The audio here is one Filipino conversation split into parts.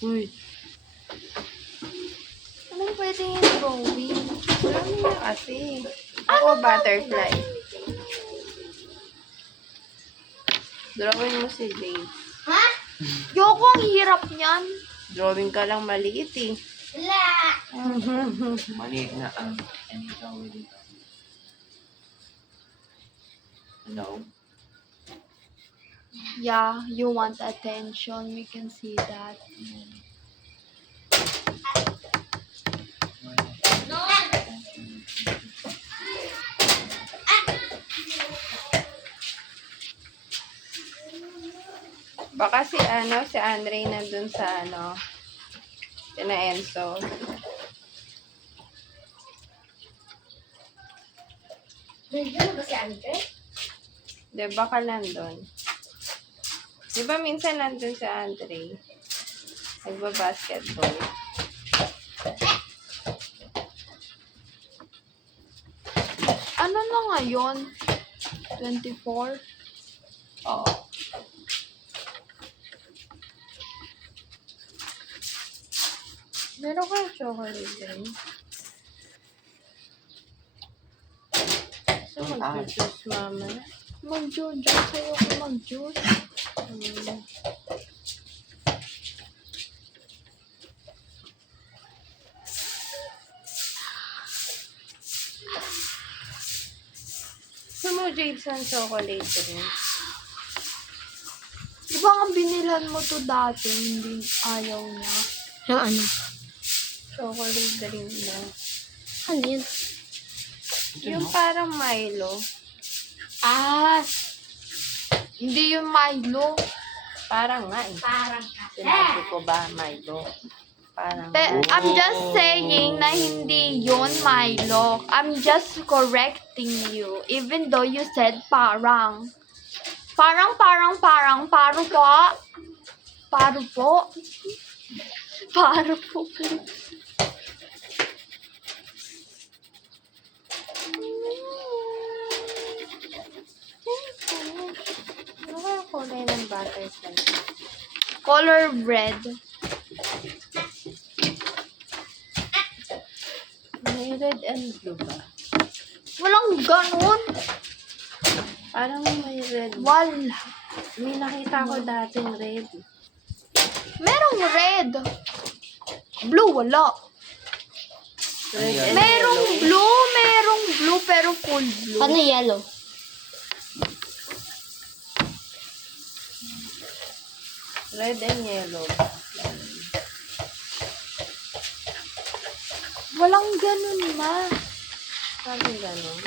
Uy, Anong pwede yung drawing? marami na kasi. Ako, butterfly. Drawing mo si Jade. Ha? Yoko, ang hirap niyan. Drawing ka lang maliit eh. Wala. Maliit na ang and ikaw dito. Hello? Yeah, you want attention. We can see that. Baka si Andre nandun sa sina Enzo. Nandiyan ba si Andre? Di baka nandun. Di ba minsan nandun si Andre? Nagba-basketball. Ano na ngayon? 24? Oo. Meron kang chocolate din. So, mag-juice mama. Mag-juice. Sa'yo ko mag-juice. So, mo Jade sa chocolate din. Di ba nga binilhan mo to dati, hindi ayaw niya? Yung ano? Chocolate din na. Ano yun? Yung parang Milo. Ah! Hindi yung Milo. Parang nga eh. Parang Sinabi ko ba Milo? Parang I'm just saying na hindi yun Milo. I'm just correcting you. Even though you said parang. Parang, paro po. Paro po. Paro po. ano kaya kulay ng butterfly? Color red. May red and blue ba? Walang ganun. Parang may red. Wala. May nakita ko dating red. Merong red. Blue, wala. Red Ano and Merong yellow. blue, pero full blue. Paano yellow? Red and yellow. Walang ganun, ma. Sabi gano'n.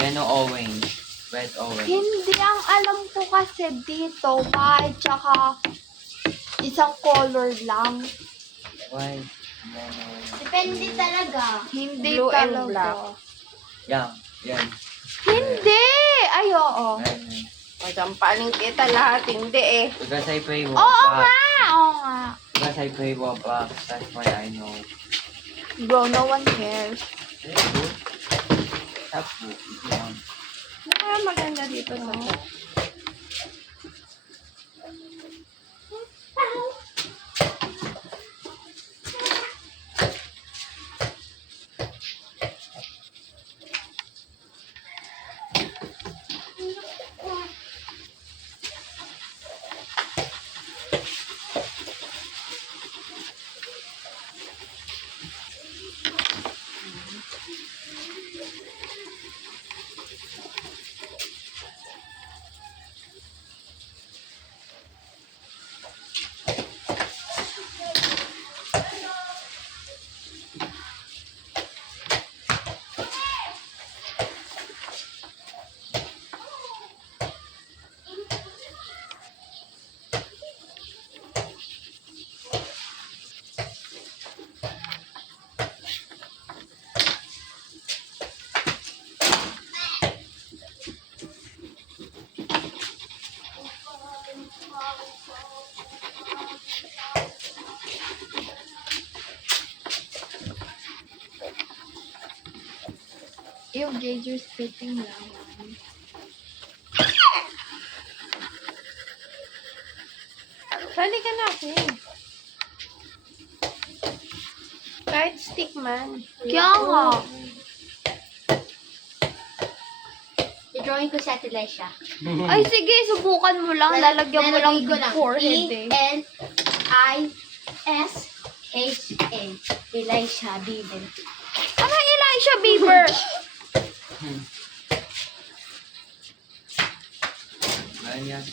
Yellow orange. Red orange. Hindi, ang alam ko kasi dito, white, tsaka isang color lang. White. Yellow. Depende talaga. Hindi Blue and talaga. black. Yan. Yan. Hindi! Ay, oo. Red. Masampaling kita lahat, hindi eh. Because I play Oo Roblox. nga! Oo nga. Because I play Roblox. That's why I know. Bro, no one cares. Very good. That's good. If you want. Ano kaya maganda dito sa Ew, Jade, you're spitting now. Sali ka natin. Kahit stick man. Kaya nga. I-drawing ko si Ate Laisha. Ay, sige, subukan mo lang. Lalagyan mo lang Lalagay ko yung forehead eh. E-L-I-S-H-A. Elisha Bieber. Ano Elisha Bieber? Ayan yan.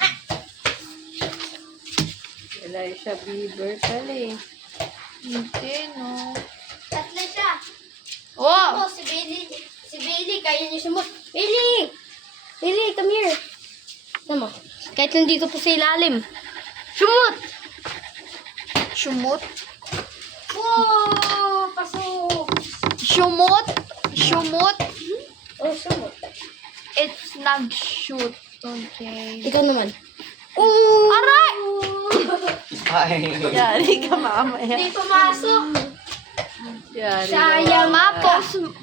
Elisha Bieber pala eh. Hindi, no. Ate Laisha. Oh! Oh, si Bailey, kaya niyo sumot. Bailey! Bailey, come here. Tama. Kahit nandito po sa ilalim. Sumot! Shumot? Wow! Pasok! Shumot? Shumot? Oh, sumot. It's nag-shoot. Okay. Ikaw naman. Oh! Aray! Ay. Yari ka mamaya. Hindi pumasok. Yari Sayang.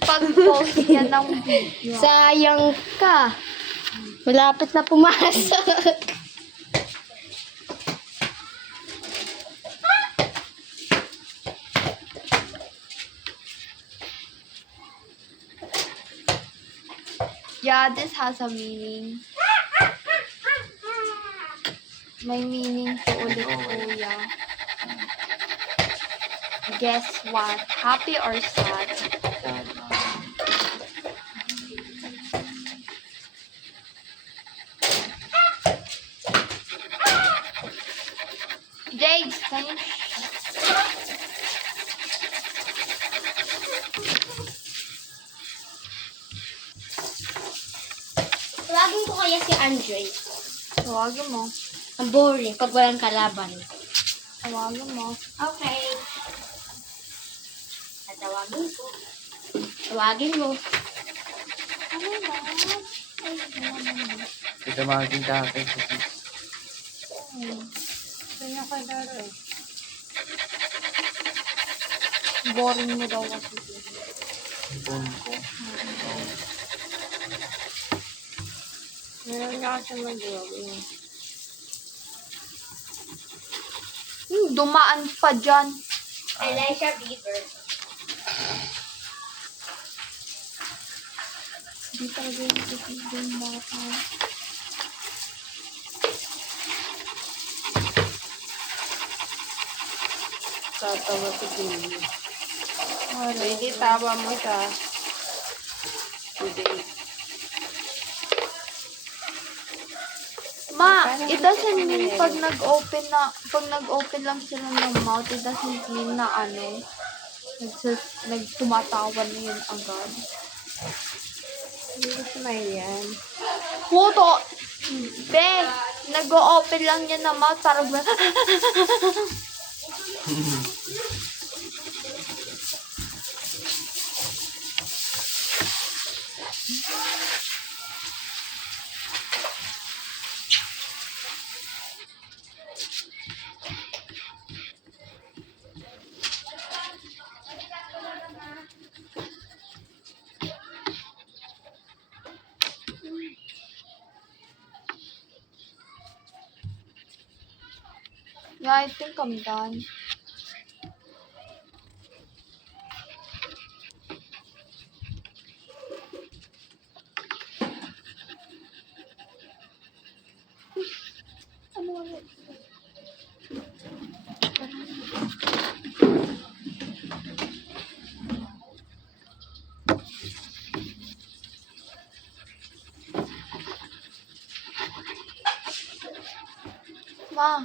Pag-post yan ng video. Sayang ka. Malapit na pumasok. Yeah, this has a meaning. May meaning to ulit, kuya. Guess what? Happy or sad? Jade, can you... Tawagin ko kaya si Andre. Tawagin mo. Ang boring pag walang kalaban. Tawagin mo. Okay. Tatawagin ko. Tawagin mo. Ano ba? Ito magiging tatay ko. Kanya ka laro eh. Boring mo daw kasi. Phone ko. Meron nga kasi mag-drawing. Dumaan pa dyan. Elisha Bieber. Di talaga yung bata. Tatawa si Billy. Pwede tawa mo sa today. Ma, it doesn't mean pag nag-open lang sila ng mouth, it doesn't mean na nagtumatawa na yun agad. Hindi ko smile yan. Puto! Be, nag-open lang yan ng mouth, parang yeah, I think I'm done. Ano ulit? Ma,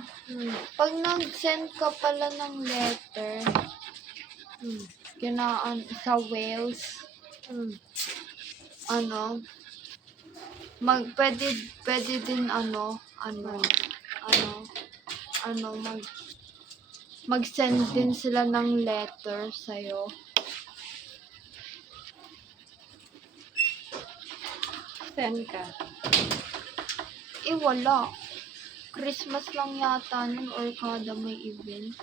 pag nag-send ka pala ng letter, sa Wales, pwede din mag-send din sila ng letter sa'yo. Send ka. Wala. Christmas lang yata nun or kada may event.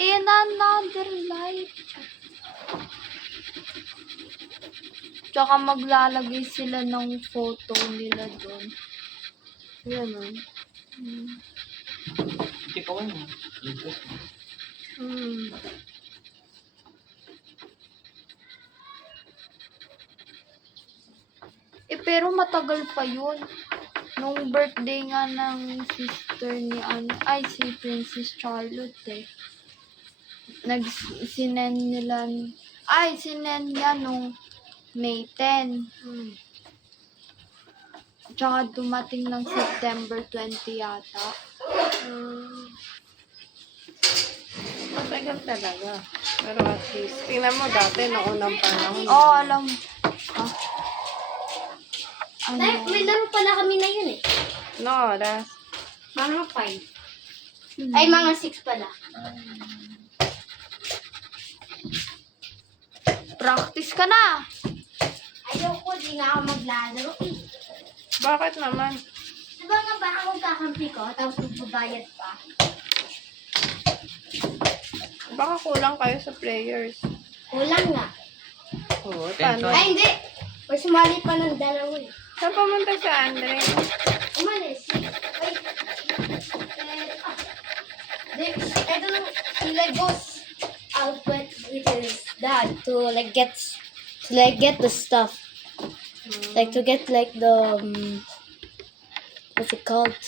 Another light. Tsaka maglalagay sila ng photo nila doon. Ganun. Hindi ko ano. Hmm. Pero matagal pa yun. Nung birthday nga ng sister ni si Princess Charlotte eh. Sinend niya nung May 10. Hmm. Tsaka dumating ng September 20 yata. Hmm. Matagal talaga. Pero at least, tingnan mo dati, noong unang panahon. Oo, alam mo. Ah. Ano? May laro pala kami na yun eh. No, oras. Mga 5. Ay, mga 6 pala. Practice ka na. Ayoko, di na ako maglalaro eh. Bakit naman? Diba nga ba ako kakampi ko, tapos magbabayad pa? Baka kulang kayo sa players. Kulang nga. Oo, paano? Ay, hindi! May sumali pa ng dalawa eh. Saan pumunta si Andre? Umalis. Wait. I don't know. He like goes out with his dad to get the stuff. Like to get like the what's it called?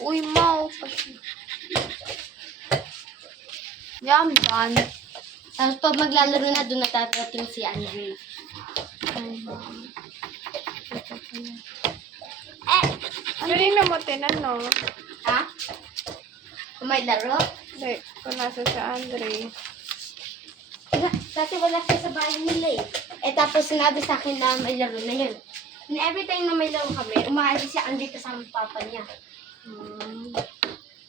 Uy, Mau. Yan, done. Tapos pag maglalaro na, doon natatating si Andre. Kanina mo tinanong. Ha? Kung may laro? Hindi, kung nasa si Andre. Kasi wala siya sa bahay nila eh. Tapos sinabi sa akin na may laro na yun. And every time na may laro kami, umaalis si Andre kasama papa niya.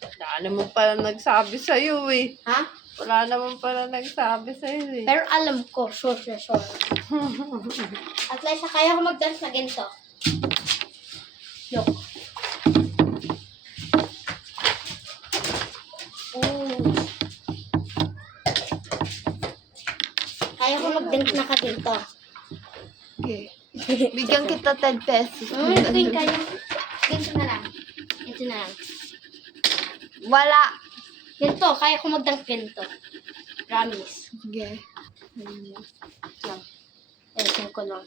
Wala naman pala nagsabi sa'yo eh. Ha? Wala naman pala nagsabi sa'yo eh. Pero alam ko, sure. At least kaya ko mag-dance na ganito. Look. Kaya ko mag-dance na kaginto. Okay. Bigyan kita 10 pesos. Ito yung kaya. Ganito na lang. Wala. Ganito, kaya ko mag-dance ganito. Promise. Sige. Ayun ko lang.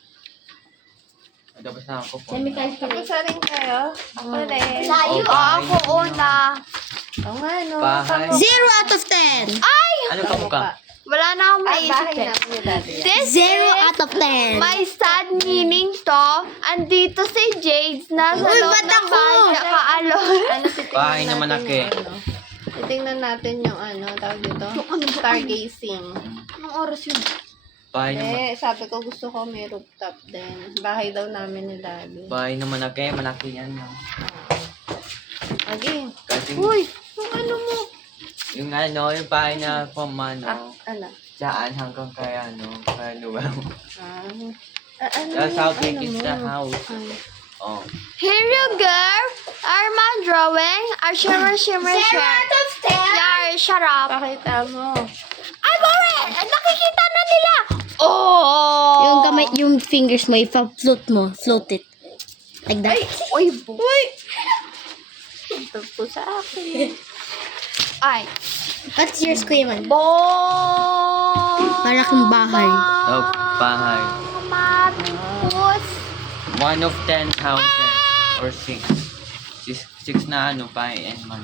Tapos na ako po. Let me calculate. Tapos na rin kayo. Ako rin. Layo. Ako una. Oo nga, no? Bahay. 0 out of 10. Ano ka mukha? Wala na akong Bahay maisip eh. namin ni Daddy. This 0 is out of 10. my sad meaning to. Andito si Jades nasa Uy, loob ba't ng ako? bahay niya kaalon. Ano, titignan Bahay natin naman yung ako eh. ano. Titignan natin yung ano, tawag dito. Ano ba? Stargazing. Anong oras yun? Bahay naman. Eh, sabi ko gusto ko may rooftop din. Bahay daw namin ni Daddy. Bahay naman ako eh. Malaki yan. No? Okay. Kasi Uy, yung ano mo? yung ano, yung bahay na pamano. Ano? Diyan hanggang kay ano, kay Luwel. Ano That's how big ano is mo? the house. Ay. Oh. Here you go. Are my drawing? Shimmer. 0 out of 10. Yar, shut up. Pakita mo. Ay, Boris! Nakikita na nila! Oh! Yung kamay, yung fingers mo, ipa-float mo. Float it. Like that. Uy, Uy! Ito po sa akin. Ay. What's yours, Kuya Man? Para kang bahay. Oh, bahay. Matipos. 1 of 10 houses or 6. 6 na ano, bahay and man.